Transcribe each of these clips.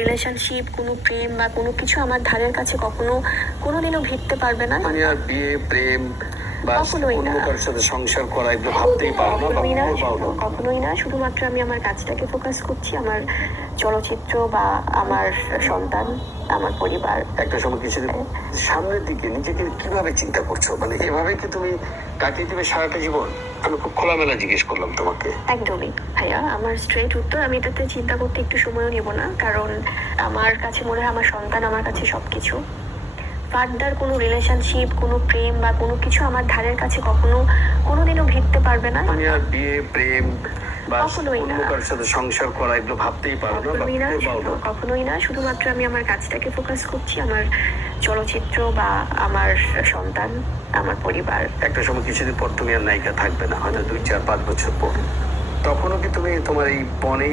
Relationship, কোনো প্রেম বা কোনো কিছু আমার ধারের কাছে কোনোদিনও ভিড়তে পারবে না। মানে আর বিয়ে, প্রেম বা কখনোই অন্য না। কারোর সাথে সংসার করা এগুলো ভাবতেই পারো না বা করবাও না। কখনোই না। শুধুমাত্র আমি আমার কাজটাকে ফোকাস করছি, আমার চলচ্চিত্র বা আমার সন্তান, আমার পরিবার। একটা সময় কিছু সামনের দিকে নিজেকে কিভাবে চিন্তা করছো, মানে এভাবে কি তুমি কাটিয়ে দিবে সারাটা জীবন? আমি খুব খোলামেলা জিজ্ঞেস করলাম তোমাকে। একদমই ভাইয়া, আমার স্ট্রেট উত্তর, আমি এটাতে চিন্তা করতে একটু সময়ও নেব না, কারণ আমার কাছে মনে হয় আমার সন্তান আমার কাছে সবকিছু। ফার্দার কোনো রিলেশনশিপ, কোনো প্রেম বা কোনো কিছু আমার ধারের কাছে কোনোদিনও ভিড়তে পারবে না। মানে আর বিয়ে, প্রেম বা কখনোই অন্য না। কারোর সাথে সংসার করা এগুলো ভাবতেই পারো না বা করবাও না। কখনোই না। শুধুমাত্র আমি আমার কাজটাকে ফোকাস করছি, আমার চলচ্চিত্র বা আমার সন্তান, আমার পরিবার। একটা সময় কিছুদিন পর তুমি আর নায়িকা থাকবে না, হয়তো 2, 4, 5 বছর পর। তখনও কি তুমি তোমার এই পণে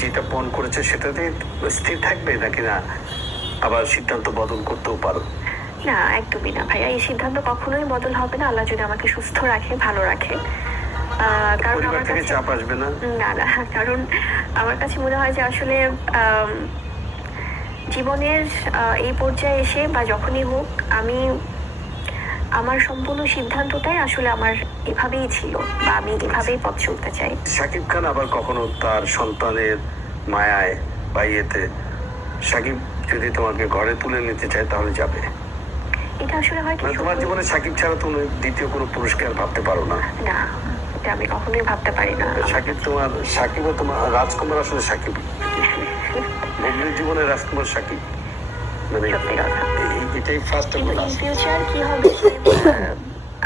যেটা পণ করেছো সেটাতে স্থির থাকবে নাকি না আবার সিদ্ধান্ত বদল করতেও পারো? না, একদমই না ভাইয়া, এই সিদ্ধান্ত কখনোই বদল হবে না, আল্লাহ যদি আমাকে সুস্থ রাখে, ভালো রাখে। কারণ পরিবার আমার থেকে কাছে চাপ আসবে না? না, কারণ আমার কাছে মনে হয় যে আসলে জীবনের এই পর্যায়ে এসে বা যখনই হোক, আমি আমার সম্পূর্ণ সিদ্ধান্তটাই আসলে আমার এভাবেই ছিল বা আমি এভাবেই পথ চলতে চাই। শাকিব খান আবার কখনো তার সন্তানের মায়ায় বা ইয়েতে, শাকিব যদি তোমাকে ঘরে তুলে নিতে চায় তাহলে যাবে? এটা আসলে হয় কি, মানে তোমার জীবনে শাকিব ছাড়া তুমি দ্বিতীয় কোনো পুরস্কার ভাবতে পারো না? না, এটা আমি কখনোই ভাবতে পারি না। সাকিবও তোমার রাজকুমার, আসলে সাকিব বুবলির জীবনে রাজকুমার সাকিব, মানে সত্যি কথা। এটাই ফার্স্ট এবং কিন্তু ইন লাস্ট। ফিউচার কি হবে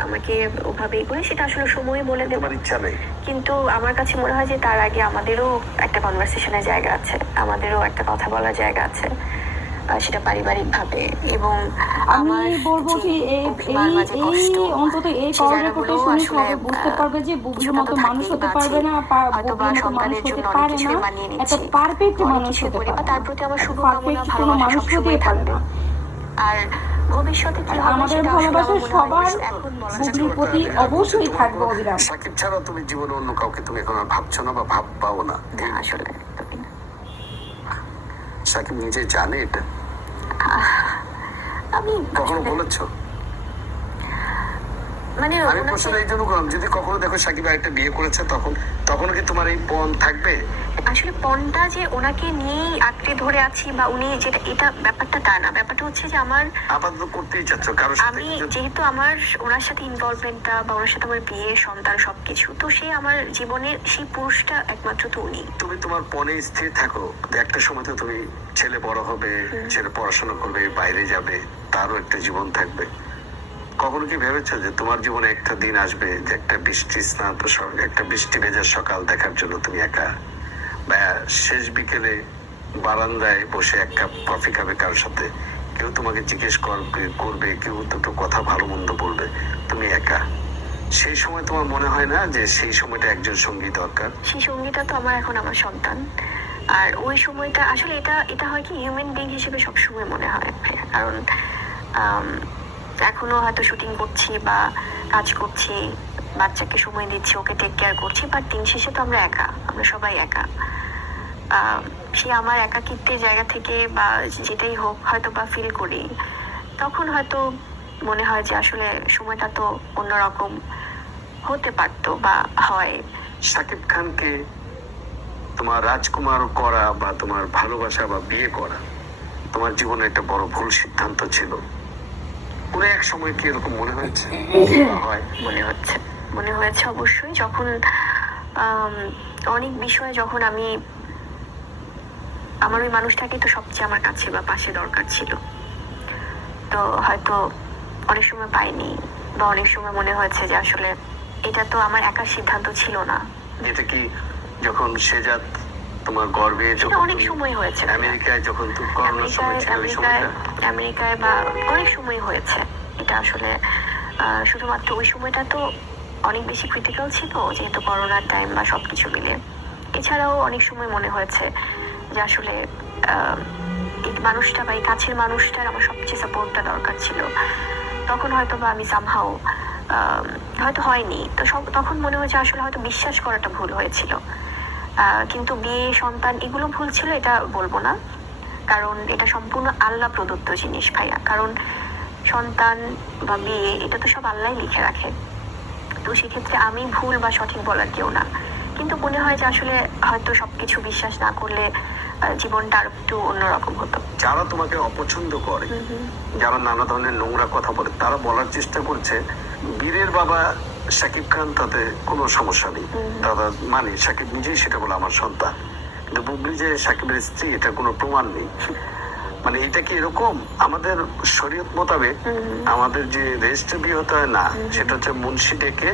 আমাকে ওভাবেই করে সেটা আসলে সময় বলে দেবে। তোমার ইচ্ছা নেই? কিন্তু আমার কাছে মনে হয় যে তার আগে আমাদেরও একটা কনভারসেশনের জায়গা আছে, আমাদেরও একটা কথা বলার জায়গা আছে, সেটা পারিবারিক ভাবে। এবং আমি বলবো যে এই অন্তত এই কল রেকর্ডে শুনে সবাই বুঝতে পারবে যে বুবলির মতো মানুষ হতে পারবে না, বুবলির মতো মানুষ হতে পারে না, একটা পারফেক্ট মানুষ হতে পারে না, তার প্রতি আমার পারফেক্ট কোনো মানুষ হতেই পারে না। আর ভবিষ্যতে কি হবে আমাদের ভালোবাসা সবার বুবলির প্রতি অবশ্যই থাকবে অবিরাম। সাকিব ছাড়া তুমি জীবনে অন্য কাউকে তুমি এখন আর ভাবছো না বা ভাববাও না? আসলে সাকিব নিজে জানে এটা? আমি কখনো বলেছো? মানে আমি প্রশ্নটা এই জন্য করলাম, যদি কখনো দেখো সাকিব আরেকটা বিয়ে করেছে তখন কি তোমার এই পণ থাকবে? আসলে পণটা যে ওনাকে নিয়েই আঁকড়ে ধরে আছি বা উনি যেটা, এটা ব্যাপারটা তা না। ব্যাপারটা হচ্ছে যে আমার আপাতত করতেই চাচ্ছ কারোর সাথে? আমি যেহেতু আমার ওনার সাথে ইনভলভমেন্টটা বা ওনার সাথে আমার বিয়ে, সন্তান সবকিছু, তো সে আমার জীবনের সেই পুরুষটা একমাত্র তো উনি। তুমি তোমার পণে স্থির থাকো, একটা সময় তো তুমি ছেলে বড় হবে, ছেলে পড়াশোনা করবে, বাইরে যাবে, তারও একটা জীবন থাকবে। কখনো কি ভেবেছো যে তোমার জীবনে একটা দিন আসবে যে একটা বৃষ্টি স্নাত একটা বৃষ্টি ভেজার সকাল দেখার জন্য তুমি একা, বা শেষ বিকেলে বারান্দায় বসে এক কাপ কফি খাবে কারোর সাথে, কেউ তোমাকে জিজ্ঞেস করবে, কেউ দুটো কথা ভালো মন্দ বলবে, তুমি একা। সেই সময় তোমার মনে হয় না যে সেই সময়টা একজন সঙ্গী দরকার? সেই সঙ্গীটা তো আমার এখন আমার সন্তান। আর ওই সময়টা আসলে এটা হয় কি, হিউম্যান বিং হিসেবে সবসময় মনে হয় ভাইয়া, কারণ এখনো হয়তো শুটিং করছি বা কাজ করছি, বাচ্চাকে সময় দিচ্ছি, ওকে টেক কেয়ার করছি, বাট দিন শেষে তো আমরা একা, আমরা সবাই একা। সে আমার একাকিত্বের জায়গা থেকে বা যেটাই হোক হয়তো বা ফিল করি, তখন হয়তো মনে হয় যে আসলে সময়টা তো অন্যরকম হতে পারতো বা হয়। শাকিব খানকে তোমার রাজকুমার করা বা তোমার ভালোবাসা বা বিয়ে করা তোমার জীবনে একটা বড় ভুল সিদ্ধান্ত ছিল, কোনো এক সময় কি এরকম মনে হয়েছে? হয় মনে হয়েছে অবশ্যই, যখন অনেক বিষয়ে যখন আমার ওই মানুষটাকে তো সবচেয়ে আমার কাছে বা পাশে দরকার ছিল, তো হয়তো অনেক সময় পাইনি, বা অনেক সময় মনে হয়েছে যে আসলে এটা তো আমার একার সিদ্ধান্ত ছিল না। এটা কি যখন সেজাত তোমার গর্বে, সেটা অনেক সময় হয়েছে আমেরিকায়, যখন তুমি করোনার সময় ছিল, ওই সময়টা আমেরিকায় বা অনেক সময় হয়েছে এটা আসলে। শুধুমাত্র ওই সময়টা তো অনেক বেশি ক্রিটিক্যাল ছিল যেহেতু করোনার টাইম বা সবকিছু মিলে। এছাড়াও অনেক সময় মনে হয়েছে যে আসলে এই মানুষটা বা এই কাছের মানুষটার আমার সবচেয়ে সাপোর্টটা দরকার ছিল, তখন হয়তো বা আমি সামহাও হয়তো হয়নি, তো তখন মনে হয়েছে আসলে হয়তো বিশ্বাস করাটা ভুল হয়েছিল। কিন্তু বিয়ে, সন্তান এগুলো ভুল ছিল এটা বলবো না, কারণ এটা সম্পূর্ণ আল্লাহ প্রদত্ত জিনিস ভাইয়া। কারণ সন্তান বা বিয়ে এটা তো সব আল্লাহ লিখে রাখে। তো সেক্ষেত্রে আমি ভুল বা সঠিক বলার কেউ না, কিন্তু মনে হয় যে আসলে হয়তো সবকিছু বিশ্বাস না করলে জীবনটা আর একটু অন্যরকম হতো। যারা তোমাকে অপছন্দ করে, যারা নানা ধরনের নোংরা কথা বলে, তারা বলার চেষ্টা করছে বীরের বাবা শাকিব খান, তাতে কোনো সমস্যা নেই, তারা মানে শাকিব নিজেই সেটা বলে আমার সন্তান, কিন্তু বুবলি যে শাকিবের স্ত্রী এটা কোনো প্রমাণ নেই। মানে এটা কি এরকম? আমাদের শরীয়ত মোতাবেক আমাদের যে রেজিস্টার বিয়ে হতে হয় না, সেটা হচ্ছে মুন্সি ডেকে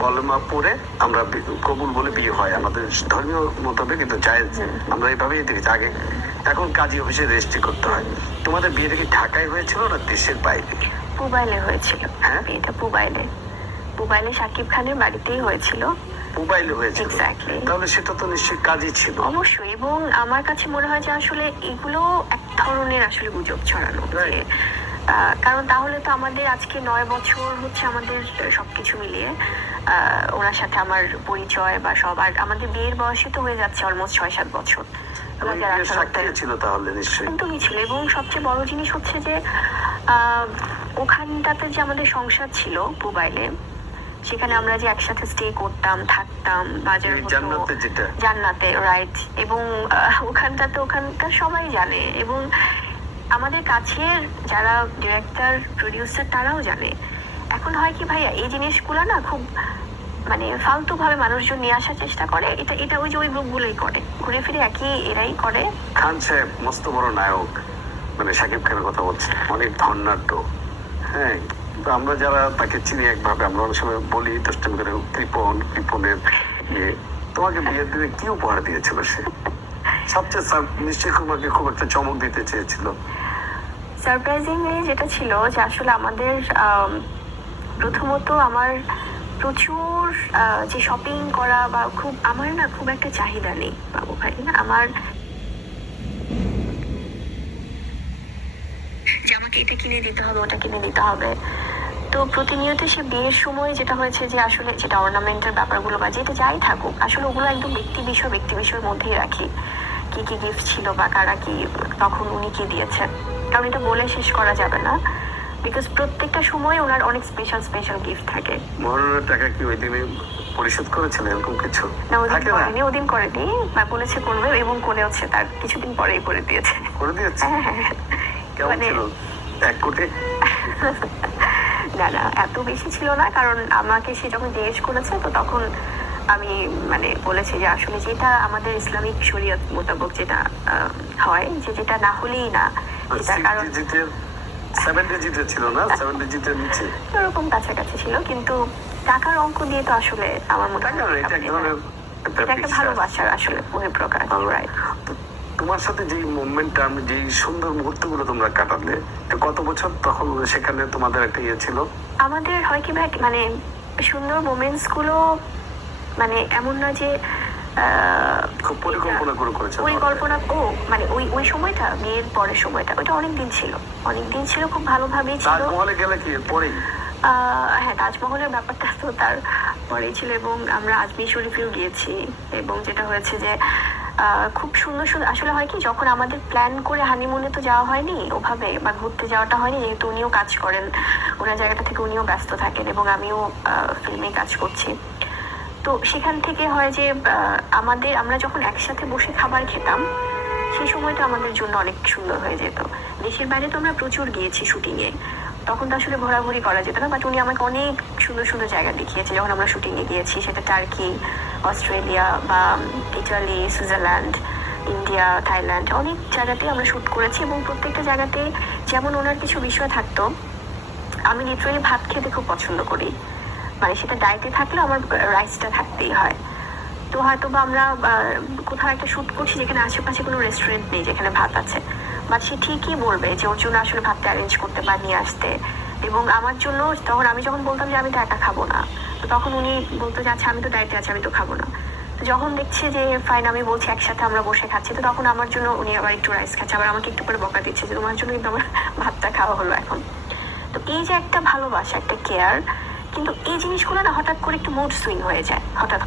কলমা পড়ে আমরা কবুল বলে বিয়ে হয় আমাদের ধর্মীয় মোতাবেক, কিন্তু জায়েজ আমরা এইভাবেই দেখেছি আগে। এখন কাজী অফিসে রেজিস্ট্রি করতে হয়। তোমাদের বিয়েটা কি ঢাকায় হয়েছিল না দেশের বাইরে? পুবাইলে হয়েছিল। হ্যাঁ? বিয়েটা পুবাইলে শাকিব খানের বাড়িতেই হয়েছিল। মোবাইলে হয়েছিল? Exactly. তাহলে সেটা তো নিশ্চয়ই কাজই ছিল। অবশ্যই। এবং আমার কাছে মনে হয় যে আসলে এগুলো এক ধরনের আসলে গুজব ছড়ানো, যে কারণ তাহলে তো আমাদের আজকে 9 বছর হচ্ছে আমাদের সবকিছু মিলিয়ে ওনার সাথে আমার পরিচয় বা সব, আর আমাদের বিয়ের বয়সে তো হয়ে যাচ্ছে অলমোস্ট 6-7 বছর। ছিল তাহলে নিশ্চয়ই একদমই ছিল। এবং সবচেয়ে বড় জিনিস হচ্ছে যে ওখানটাতে যে আমাদের সংসার ছিল পুবাইলে, সেখানে আমরা যে একসাথে স্টে করতাম, থাকতাম, বাজার জান্নাতে, যেটা জান্নাতে, রাইট। এবং ওখানটাতে ওখানকার সবাই জানে, এবং আমাদের কাছের যারা ডিরেক্টর প্রডিউসার তারাও জানে। এখন হয় কি ভাইয়া, এই জিনিসগুলো না খুব মানে ফালতু ভাবে মানুষজন নিয়ে আসার চেষ্টা করে। এটা ওই যে ওই গ্রুপগুলোই করে, ঘুরে ফিরে একই এরাই করে। খান সাহেব মস্ত বড় নায়ক, মানে শাকিব খানের কথা বলছি, অনেক ধন্যাঢ্য। হ্যাঁ, তো আমরা যারা তাকে চিনি একভাবে, আমরা অনেক সময় বলি দুষ্টামি করে কৃপনের ইয়ে। তোমাকে বিয়ের দিনে কি উপহার দিয়েছিল সে? সবচেয়ে নিশ্চয়ই তোমাকে খুব একটা চমক দিতে চেয়েছিল। সারপ্রাইজিংলি যেটা ছিল যে আসলে আমাদের প্রথমত আমার প্রচুর যে শপিং করা বা আমার না খুব একটা চাহিদা নেই বাবু ভাই। না, আমার যে আমাকে এটা কিনে দিতে হবে, ওটা কিনে দিতে হবে। তো প্রতিনিয়ত সে বিয়ের সময় যেটা হয়েছে যে আসলে যেটা অর্নামেন্টের ব্যাপারগুলো বা যেটা যাই থাকুক, আসলে ওগুলো একদম ব্যক্তি বিষয়ের মধ্যেই রাখি। কি কি গিফট ছিল বা কারা কি তখন উনি কি দিয়েছেন, কারণ এটা বলে শেষ করা যাবে না, বিকজ প্রত্যেকটা সময় ওনার অনেক স্পেশাল গিফট থাকে। মহারণের টাকা কি ওই দিনে পরিশোধ করেছিল এরকম কিছু? না, ওদিন করেনি, বা বলেছে করবে, এবং করে হচ্ছে তার কিছুদিন পরেই করে দিয়েছে। হ্যাঁ। কেমন ছিল? 1 কোটি? না, এত বেশি ছিল না, কারণ আমাকে সে যখন জিজ্ঞেস করেছে তো তখন আমি মানে বলেছি যে আসলে যেটা আমাদের ইসলামিক শরীয়ত মোতাবেক যেটা হয়, যে যেটা না হলেই না, সেটার কারণ 7 ডিজিটের ছিল না, 7 ডিজিটের নিচে এরকম কাছাকাছি ছিল, কিন্তু টাকার অঙ্ক দিয়ে তো আসলে আমার মনে হয় এটা এক ধরনের এটা একটা ভালোবাসার আসলে বহিঃপ্রকাশ। রাইট। তোমার সাথে যে মোমেন্টটা, যে সুন্দর মুহূর্তগুলো তোমরা কাটালে, কত বছর তখন সেখানে তোমাদের একটা ইয়ে ছিল? আমাদের হয় কি ভাই, মানে সুন্দর মোমেন্টস গুলো মানে এমন না যে খুব পরিকল্পনা করেছে। মানে ওই সময়টা, বিয়ের পরের সময়টা, ওইটা অনেক দিন ছিল, খুব ভালোভাবেই ছিল। তাজমহলে গেলে কি পরেই? হ্যাঁ, তাজমহলের ব্যাপারটা তো তার পরেই ছিল, এবং আমরা আজমির শরীফেও গিয়েছি। এবং যেটা হয়েছে যে খুব সুন্দর আসলে হয় কি, যখন আমাদের প্ল্যান করে হানিমুনে তো যাওয়া হয়নি ওভাবে, বা ঘুরতে যাওয়াটা হয়নি, যেহেতু উনিও কাজ করেন, ওনার জায়গাটা থেকে উনিও ব্যস্ত থাকেন, এবং আমিও ফিল্মে কাজ করছি। তো সেখান থেকে হয় যে আমরা যখন একসাথে বসে খাবার খেতাম, সেই সময়টা আমাদের জন্য অনেক সুন্দর হয়ে যেত। দেশের বাইরে তো আমরা প্রচুর গিয়েছি শুটিংয়ে, তখন তো আসলে ঘোরাঘুরি করা যেত না, বাট উনি আমাকে অনেক সুন্দর জায়গা দেখিয়েছে যখন আমরা শুটিংয়ে গিয়েছি, সেটা টার্কি, অস্ট্রেলিয়া বা ইটালি, সুইজারল্যান্ড, ইন্ডিয়া, থাইল্যান্ড, অনেক জায়গাতেই আমরা শুট করেছি। এবং প্রত্যেকটা জায়গাতে যেমন ওনার কিছু বিষয় থাকতো, আমি লিটারালি ভাত খেতে খুব পছন্দ করি, মানে সেটা ডায়েটে থাকলেও আমার রাইসটা থাকতেই হয়। তো হয়তো বা আমরা কোথাও একটা শুট করছি যেখানে আশেপাশে কোনো রেস্টুরেন্ট নেই যেখানে ভাত আছে, বাট সে ঠিকই বলবে যে ওর জন্য আসলে ভাতটা অ্যারেঞ্জ করতে বা নিয়ে আসতে। এবং আমার জন্য তখন আমি যখন বলতাম যে আমি তো একা খাবো না, তো তখন উনি বলতো যে আচ্ছা আমি তো ডায়েটে আছি, আমি তো খাবো না। তো যখন দেখছে যে ফাইন আমি বলছি একসাথে আমরা বসে খাচ্ছি, তো তখন আমার জন্য উনি আবার একটু রাইস খাচ্ছে, আবার আমাকে একটু করে বকা দিচ্ছে যে তোমার জন্য কিন্তু আমার ভাতটা খাওয়া হলো এখন। তো এই যে একটা ভালোবাসা, একটা কেয়ার, কিন্তু এই জিনিসগুলো না হঠাৎ করে একটু মুড সুইং হয়ে যায় হঠাৎ।